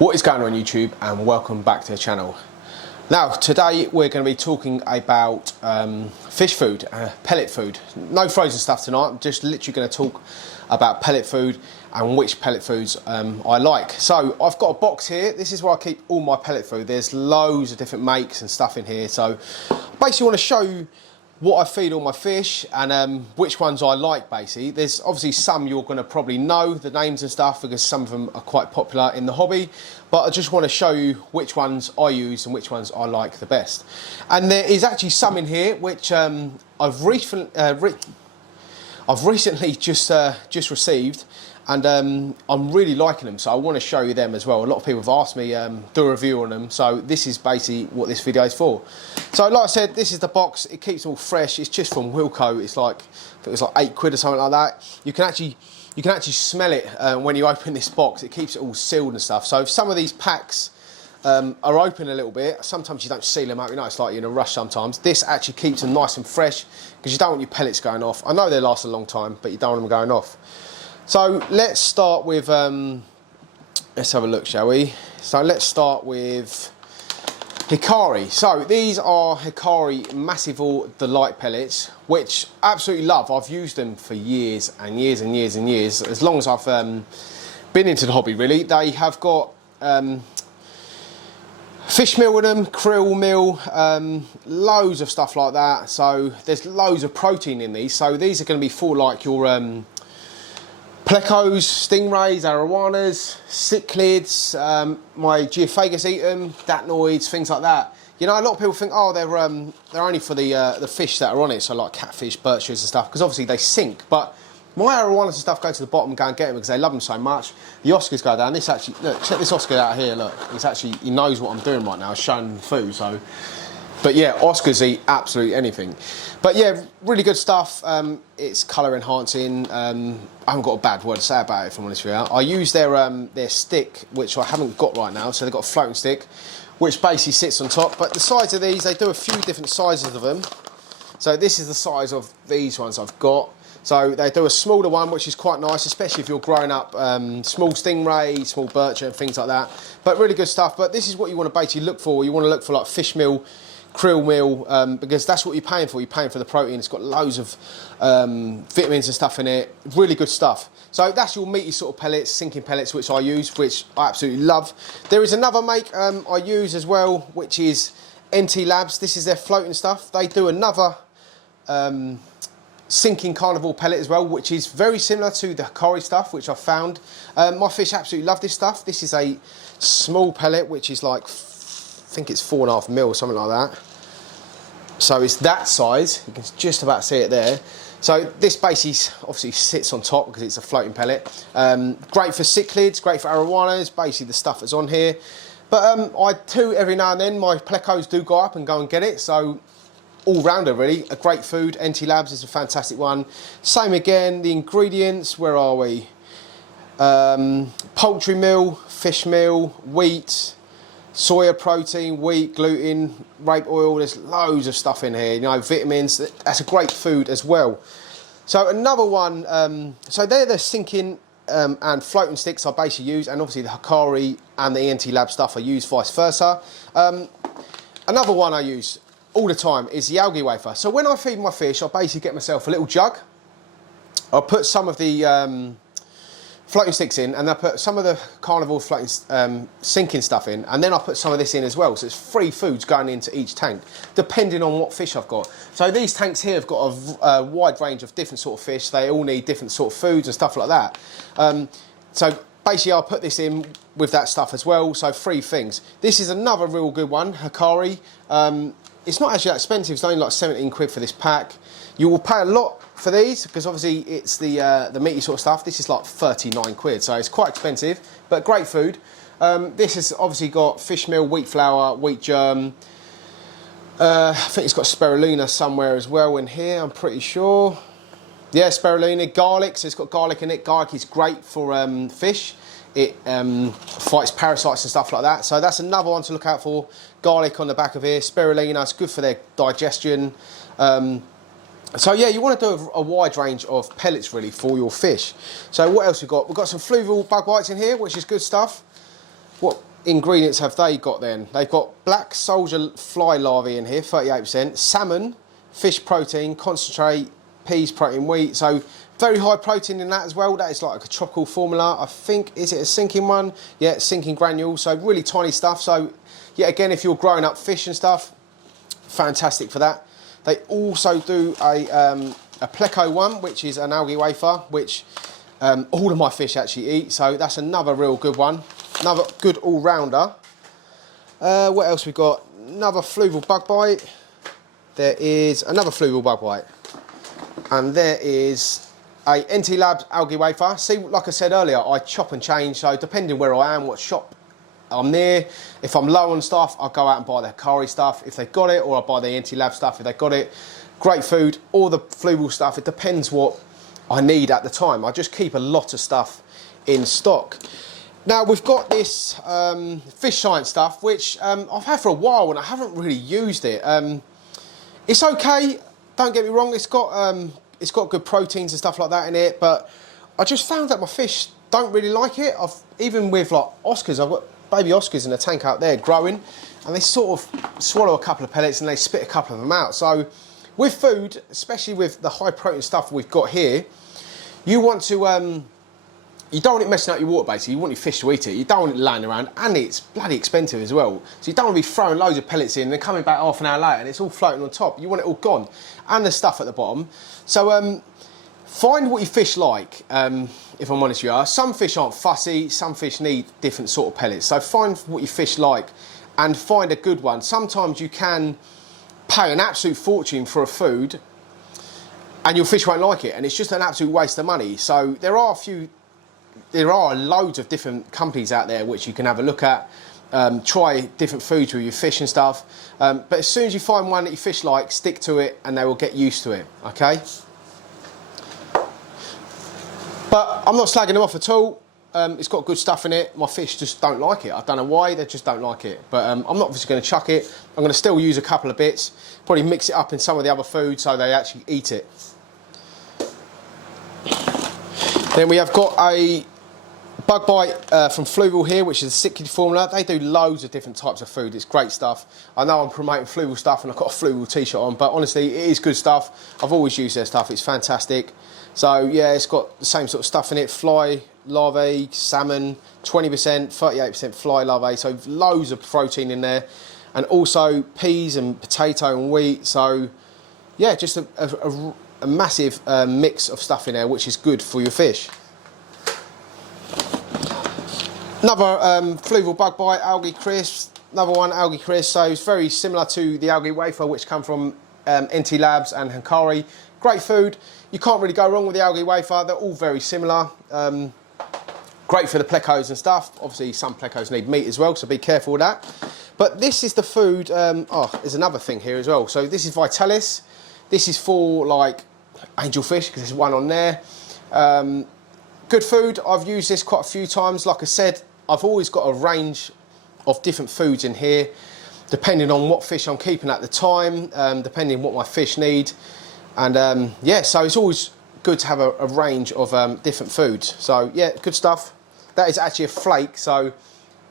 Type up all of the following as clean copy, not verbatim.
What is going on YouTube, and welcome back to the channel. Now today we're going to be talking about fish food, pellet food. No frozen stuff tonight. I'm just literally going to talk about pellet food and which pellet foods I like. So I've got a box here. This is where I keep all my pellet food. There's loads of different makes and stuff in here. So basically I want to show you what I feed all my fish and which ones I like basically. There's obviously some you're going to probably know the names and stuff because some of them are quite popular in the hobby, but I just want to show you which ones I use and which ones I like the best. And there is actually some in here which I've recently just received, and I'm really liking them, so I want to show you them as well. A lot of people have asked me do a review on them, so this is basically what this video is for. So like I said, this is the box. It keeps all fresh. It's just from Wilko. It's like, I think it was like £8 or something like that. You can actually smell it when you open this box. It keeps it all sealed and stuff. So if some of these packs are open a little bit, sometimes you don't seal them up, you know, it's like you're in a rush sometimes. This actually keeps them nice and fresh because you don't want your pellets going off. I know they last a long time, but you don't want them going off. So let's start with, let's have a look, shall we? So let's start with Hikari. So these are Hikari Massival Delight pellets, which I absolutely love. I've used them for years and years and years and years, as long as I've been into the hobby really. They have got fish meal in them, krill meal, loads of stuff like that. So there's loads of protein in these. So these are going to be for like your plecos, stingrays, arowanas, cichlids, my geophagus eat them, datnoids, things like that. You know, a lot of people think, oh, they're only for the fish that are on it, so like catfish, birchers and stuff, because obviously they sink. But my arowanas and stuff go to the bottom and go and get them because they love them so much. The Oscars go down. This actually, look, check this Oscar out here. Look, he knows what I'm doing right now. Showing food, so. But yeah, Oscars eat absolutely anything. But yeah, really good stuff. It's colour enhancing. I haven't got a bad word to say about it, if I'm honest with you. I use their stick, which I haven't got right now. So they've got a floating stick, which basically sits on top. But the size of these, they do a few different sizes of them. So this is the size of these ones I've got. So they do a smaller one, which is quite nice, especially if you're growing up small stingray, small bircher and things like that. But really good stuff. But this is what you want to basically look for. You want to look for like fish meal, krill meal, because that's what you're paying for. You're paying for the protein. It's got loads of vitamins and stuff in it. Really good stuff. So that's your meaty sort of pellets, sinking pellets, which I use, which I absolutely love. There is another make I use as well, which is NT Labs. This is their floating stuff. They do another sinking carnivore pellet as well, which is very similar to the Hikari stuff, which I found. My fish absolutely love this stuff. This is a small pellet, which is like, I think it's 4.5 mil, something like that. So it's that size. You can just about see it there. So this basically obviously sits on top because it's a floating pellet. Great for cichlids, great for arowanas, basically the stuff that's on here. But I too, every now and then, my plecos do go up and go and get it. So all-rounder really, a great food. NT Labs is a fantastic one. Same again, the ingredients, where are we? Poultry meal, fish meal, wheat, soya protein, wheat, gluten, rape oil. There's loads of stuff in here, you know, vitamins. That's a great food as well. So another one, so they're the sinking and floating sticks I basically use, and obviously the Hikari and the NT Lab stuff I use vice versa. Another one I use all the time is the algae wafer. So when I feed my fish, I basically get myself a little jug. I'll put some of the floating sticks in, and I put some of the carnivore floating sinking stuff in, and then I put some of this in as well. So it's free foods going into each tank, depending on what fish I've got. So these tanks here have got a wide range of different sort of fish. They all need different sort of foods and stuff like that. So basically I'll put this in with that stuff as well, so free things. This is another real good one, Hikari. It's not actually that expensive, it's only like 17 quid for this pack. You will pay a lot for these because obviously it's the meaty sort of stuff. This is like 39 quid, so it's quite expensive, but great food. This has obviously got fish meal, wheat flour, wheat germ. I think it's got spirulina somewhere as well in here, I'm pretty sure. Yeah, spirulina, garlic, so it's got garlic in it. Garlic is great for fish. It fights parasites and stuff like that. So that's another one to look out for. Garlic on the back of here. Spirulina, it's good for their digestion. So yeah, you want to do a wide range of pellets really for your fish. So what else we've got? We've got some Fluval bug bites in here, which is good stuff. What ingredients have they got then? They've got black soldier fly larvae in here, 38%, salmon, fish protein, concentrate, peas protein, wheat. So very high protein in that as well. That is like a tropical formula. I think, is it a sinking one? Yeah, sinking granules. So really tiny stuff. So yeah, again, if you're growing up fish and stuff, fantastic for that. They also do a pleco one, which is an algae wafer, which all of my fish actually eat. So that's another real good one. Another good all-rounder. What else we got? Another Fluval bug bite. There is another Fluval bug bite. And there is a NT Labs algae wafer. See, like I said earlier, I chop and change. So depending where I am, what shop I'm near, if I'm low on stuff, I'll go out and buy the Hikari stuff if they've got it, or I'll buy the NT Lab stuff if they've got it. Great food, all the Fluval stuff. It depends what I need at the time. I just keep a lot of stuff in stock. Now we've got this fish science stuff, which I've had for a while and I haven't really used it. It's okay, don't get me wrong, it's got good proteins and stuff like that in it, but I just found that my fish don't really like it. Even with like Oscars, I've got baby Oscars in a tank out there growing, and they sort of swallow a couple of pellets and they spit a couple of them out. So with food, especially with the high protein stuff we've got here, you want to you don't want it messing up your water, basically. You want your fish to eat it. You don't want it laying around, and it's bloody expensive as well. So you don't want to be throwing loads of pellets in and then coming back half an hour later and it's all floating on top. You want it all gone, and the stuff at the bottom. So find what your fish like, if I'm honest with you. Some fish aren't fussy, some fish need different sort of pellets. So find what your fish like and find a good one. Sometimes you can pay an absolute fortune for a food and your fish won't like it, and it's just an absolute waste of money. So there are loads of different companies out there which you can have a look at. Try different foods with your fish and stuff. But as soon as you find one that your fish like, stick to it and they will get used to it, okay? But I'm not slagging them off at all. It's got good stuff in it. My fish just don't like it. I don't know why, they just don't like it. But I'm not obviously going to chuck it. I'm going to still use a couple of bits. Probably mix it up in some of the other food so they actually eat it. Then we have got a bug bite from Fluval here, which is a cichlid formula. They do loads of different types of food. It's great stuff. I know I'm promoting Fluval stuff and I've got a Fluval t-shirt on, but honestly, it is good stuff. I've always used their stuff. It's fantastic. So yeah, it's got the same sort of stuff in it. Fly larvae, salmon, 20%, 38% fly larvae. So loads of protein in there. And also peas and potato and wheat. So yeah, just a massive mix of stuff in there, which is good for your fish. Another Fluval bug bite, algae crisp. Another one, algae crisp. So it's very similar to the algae wafer, which come from NT Labs and Hikari. Great food. You can't really go wrong with the algae wafer. They're all very similar. Great for the plecos and stuff. Obviously, some plecos need meat as well, so be careful with that. But this is the food. There's another thing here as well. So this is Vitalis. This is for like angelfish, because there's one on there. Good food. I've used this quite a few times. Like I said, I've always got a range of different foods in here, depending on what fish I'm keeping at the time, depending on what my fish need. And yeah, so it's always good to have a range of different foods. So yeah, good stuff. That is actually a flake, so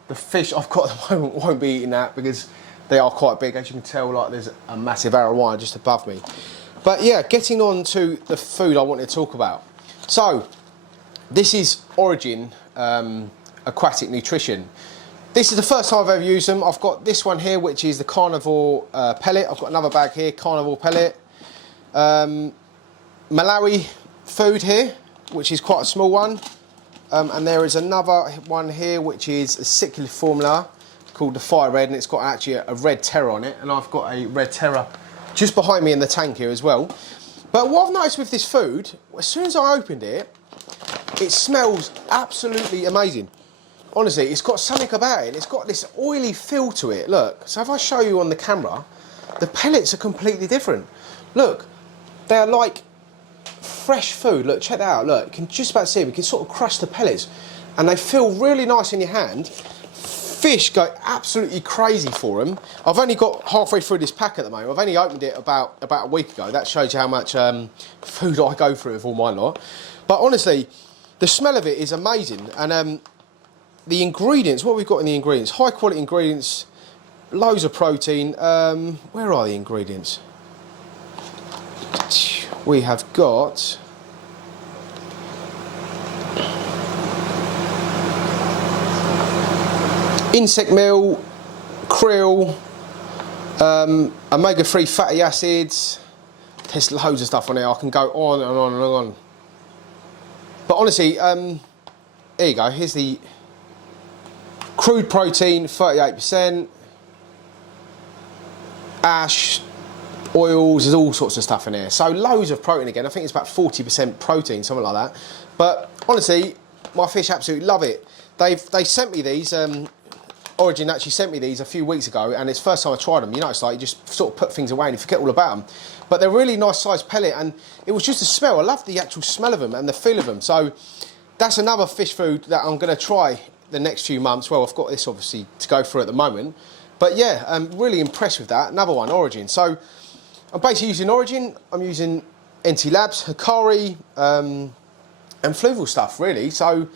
the fish I've got at the moment won't be eating that because they are quite big. As you can tell, like there's a massive arrow wire just above me. But yeah, getting on to the food I wanted to talk about. So this is Origin Aquatic Nutrition. This is the first time I've ever used them. I've got this one here, which is the carnivore pellet. I've got another bag here, carnivore pellet. Malawi food here, which is quite a small one. And there is another one here, which is a cichlid formula called the Fire Red, and it's got actually a red terror on it. And I've got a red terror just behind me in the tank here as well. But what I've noticed with this food, as soon as I opened it, it smells absolutely amazing. Honestly, it's got something about it. It's got this oily feel to it. Look, so if I show you on the camera, the pellets are completely different. Look, they're like fresh food. Look, check that out. Look, you can just about see them. You can sort of crush the pellets, and they feel really nice in your hand. Fish go absolutely crazy for them. I've only got halfway through this pack at the moment. I've only opened it about a week ago. That shows you how much food I go through with all my lot. But honestly, the smell of it is amazing. And the ingredients, what we've got in the ingredients, high quality ingredients, loads of protein. Where are the ingredients? We have got insect meal, krill, omega-3 fatty acids. There's loads of stuff on there. I can go on and on and on. But honestly, here you go. Here's the crude protein, 38%. Ash, oils, there's all sorts of stuff in here. So loads of protein again. I think it's about 40% protein, something like that. But honestly, my fish absolutely love it. They sent me these. Origin actually sent me these a few weeks ago, and it's the first time I tried them. You know, it's like you just sort of put things away and you forget all about them. But they're really nice sized pellet, and it was just the smell. I love the actual smell of them and the feel of them. So that's another fish food that I'm going to try the next few months. Well, I've got this obviously to go through at the moment. But yeah, I'm really impressed with that. Another one, Origin. So I'm basically using Origin. I'm using NT Labs, Hikari, and Fluval stuff, really. So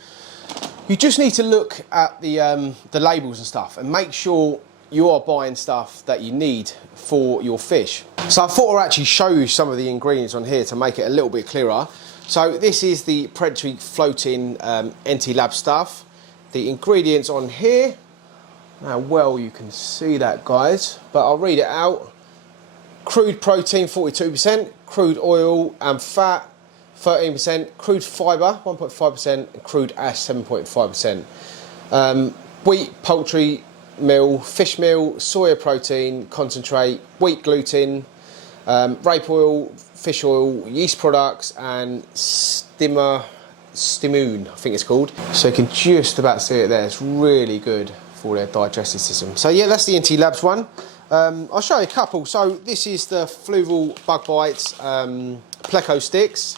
you just need to look at the labels and stuff and make sure you are buying stuff that you need for your fish. So I thought I'd actually show you some of the ingredients on here to make it a little bit clearer. So this is the predatory floating NT Lab stuff. The ingredients on here, how well you can see that, guys, but I'll read it out. Crude protein 42%, crude oil and fat 13%, crude fibre 1.5%, and crude ash 7.5%. Wheat, poultry meal, fish meal, soya protein, concentrate, wheat gluten, rape oil, fish oil, yeast products, and stimoon, I think it's called. So you can just about see it there. It's really good for their digestive system. So yeah, that's the NT Labs one. I'll show you a couple. So this is the Fluval Bug Bites Pleco Sticks,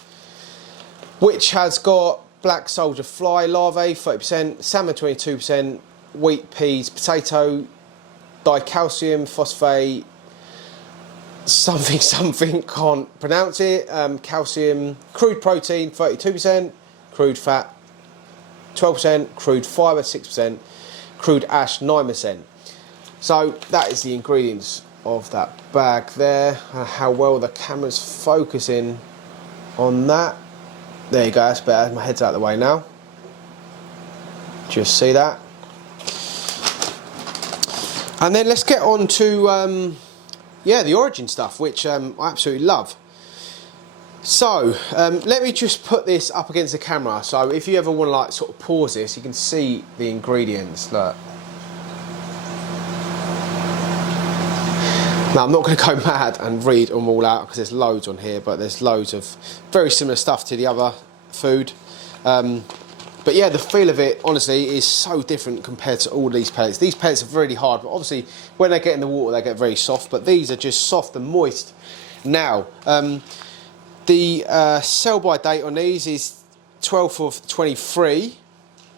which has got black soldier fly larvae 30%, salmon 22%, wheat, peas, potato, dicalcium, phosphate, something, can't pronounce it, calcium, crude protein 32%, crude fat 12%, crude fibre 6%, crude ash 9%. So that is the ingredients of that bag there. How well the camera's focusing on that. There you go, that's better. My head's out of the way now. Just see that. And then let's get on to yeah, the Origin stuff, which I absolutely love. So let me just put this up against the camera. So if you ever want to like sort of pause this, you can see the ingredients. Look. Now I'm not going to go mad and read them all out because there's loads on here, but there's loads of very similar stuff to the other food. But yeah, the feel of it, honestly, is so different compared to all these pellets. These pellets are really hard, but obviously when they get in the water, they get very soft, but these are just soft and moist. Now, the sell-by date on these is 12th of 23,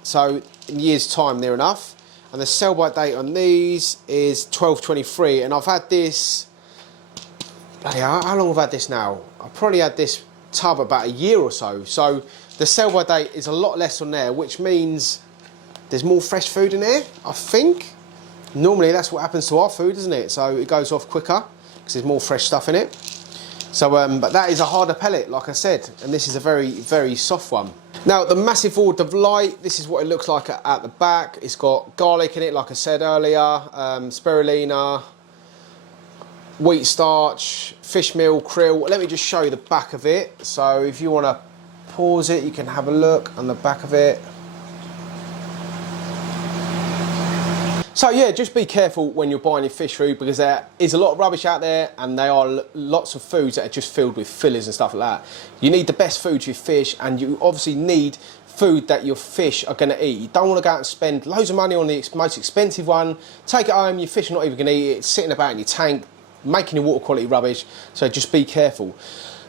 so in years' time, near enough. And the sell-by date on these is 12/23, and I've had this, how long have I had this now? I've probably had this tub about a year or so. So the sell-by date is a lot less on there, which means there's more fresh food in there, I think. Normally that's what happens to our food, isn't it? So it goes off quicker because there's more fresh stuff in it. So, but that is a harder pellet, like I said, and this is a very, very soft one. Now, the massive Ward of Light, this is what it looks like at the back. It's got garlic in it, like I said earlier, spirulina, wheat starch, fish meal, krill. Let me just show you the back of it. So if you want to pause it, you can have a look on the back of it. So yeah, just be careful when you're buying your fish food, because there is a lot of rubbish out there, and there are lots of foods that are just filled with fillers and stuff like that. You need the best food for your fish, and you obviously need food that your fish are going to eat. You don't want to go out and spend loads of money on the most expensive one, take it home, your fish are not even going to eat it, it's sitting about in your tank, making your water quality rubbish, so just be careful.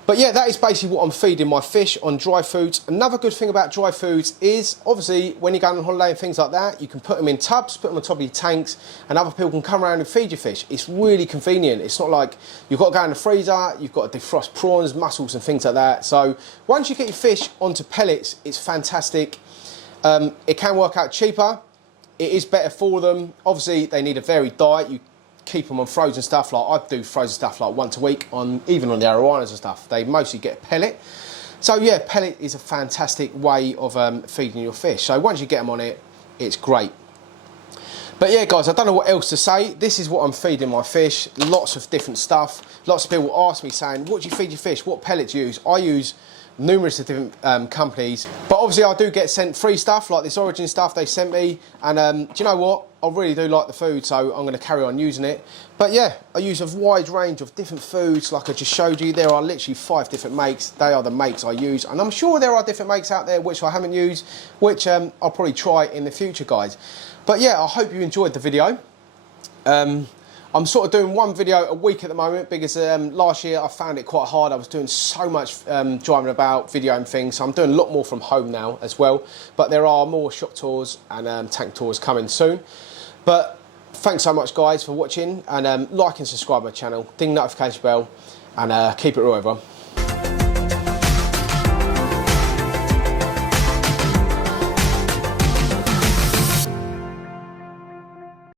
But yeah, that is basically what I'm feeding my fish on dry foods. Another good thing about dry foods is, obviously, when you're going on holiday and things like that, you can put them in tubs, put them on top of your tanks, and other people can come around and feed your fish. It's really convenient. It's not like you've got to go in the freezer, you've got to defrost prawns, mussels and things like that. So once you get your fish onto pellets, it's fantastic. It can work out cheaper. it is better for them. Obviously, they need a varied diet. You keep them on frozen stuff. Like I do frozen stuff like once a week, even on the arowanas and stuff. They mostly get pellet. So yeah, pellet is a fantastic way of feeding your fish. So once you get them on it, it's great. But yeah, guys, I don't know what else to say. This is what I'm feeding my fish. Lots of different stuff. Lots of people ask me saying, what do you feed your fish? What pellet do you use? I use numerous of different companies. But obviously I do get sent free stuff, like this Origin stuff they sent me. And do you know what? I really do like the food, so I'm going to carry on using it. But yeah, I use a wide range of different foods, like I just showed you. There are literally 5 different makes. They are the makes I use. And I'm sure there are different makes out there which I haven't used, which I'll probably try in the future, guys. But yeah, I hope you enjoyed the video. I'm sort of doing one video a week at the moment because last year I found it quite hard. I was doing so much driving about, videoing things, so I'm doing a lot more from home now as well. But there are more shop tours and tank tours coming soon. But thanks so much, guys, for watching, and like and subscribe my channel, ding notification bell, and keep it real, everyone.